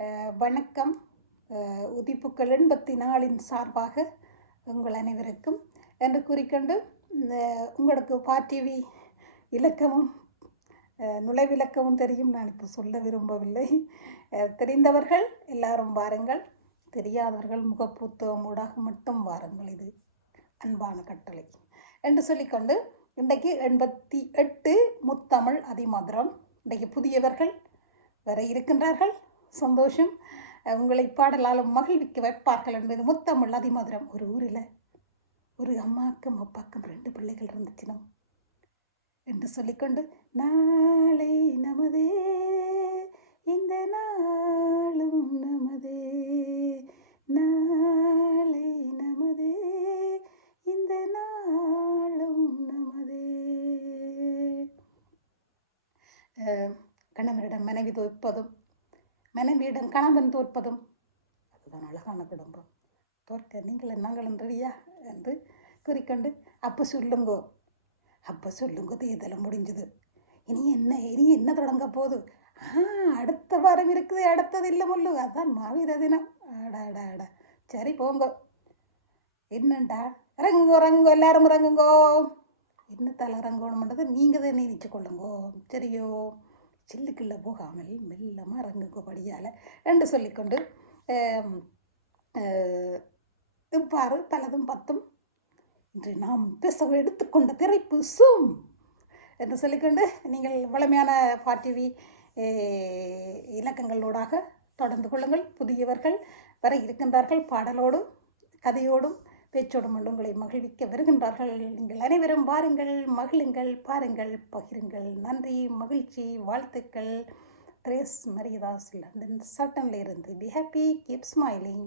வணக்கம். உதிப்புக்கள் 84 சார்பாக உங்கள் அனைவருக்கும் என்று கூறிக்கொண்டு உங்களுக்கு பார்டிவி இலக்கமும் நுழைவிலக்கமும் தெரியும். நான் இப்போ சொல்ல விரும்பவில்லை. தெரிந்தவர்கள் எல்லாரும் வாருங்கள், தெரியாதவர்கள் முகப்புத்தகமூடாக மட்டும் வாருங்கள். இது அன்பான கட்டளை என்று சொல்லிக்கொண்டு இன்றைக்கு 88 முத்தமிழ் அதிமதுரம். இன்றைக்கு புதியவர்கள் வர இருக்கின்றார்கள். சந்தோஷம். உங்களை பாடலாலும் மகிழ்விக்க வைப்பார்கள் என்பது முத்தமிழ் அதிமதுரம். ஒரு ஊரில் ஒரு அம்மாக்கும் அப்பாக்கும் 2 பிள்ளைகள் இருந்துச்சுனோ என்று சொல்லிக்கொண்டு, நாளை நமதே இந்த நாளும் நமதே, நாளை நமதே இந்த நாளும் நமதே. கணவனிடம் மனைவி தோற்பதும், மனைவியிடம் கணவன் தோற்பதும் அதுதான் அழகான குடும்பம். தோற்க நீங்கள் நாங்களும் ரெடியா என்று கூறிக்கொண்டு, அப்போ சொல்லுங்கோ தேர்தலை முடிஞ்சது, இனி என்ன தொடங்க போகுது? அடுத்த வாரம் இருக்குது, அடுத்தது இல்லை முள்ளு, அதான் மாவீர தினம். அட சரி போங்க. என்னண்டா இறங்குங்கோ எல்லாரும் இறங்குங்கோ. என்னத்தால் இறங்கணும்ன்றது நீங்கள் தான் நினைச்சு கொள்ளுங்கோ, சரியோ? சில்லுக்குள்ளே போகாமல் மெல்லமாக இறங்குங்கோ படியால் என்று சொல்லிக்கொண்டு, இவ்வாறு பலதும் பத்தும் இன்று நாம் பேச எடுத்துக்கொண்ட திரைப்பு சூம் என்று சொல்லிக்கொண்டு, நீங்கள் வளமையான பார்டிவி இலக்கங்களோடாக தொடர்ந்து கொள்ளுங்கள். புதியவர்கள் வர இருக்கின்றார்கள். பாடலோடும் கதையோடும் பேச்சோடும் உங்களை மகிழ்விக்க வருகின்றார்கள். நீங்கள் அனைவரும் வாருங்கள், மகிழுங்கள், பாருங்கள், பகிருங்கள். நன்றி, மகிழ்ச்சி, வாழ்த்துக்கள். ட்ரேஸ் மரியதாஸ் லண்டன் சட்டன்ல இருந்து. Be happy, keep smiling.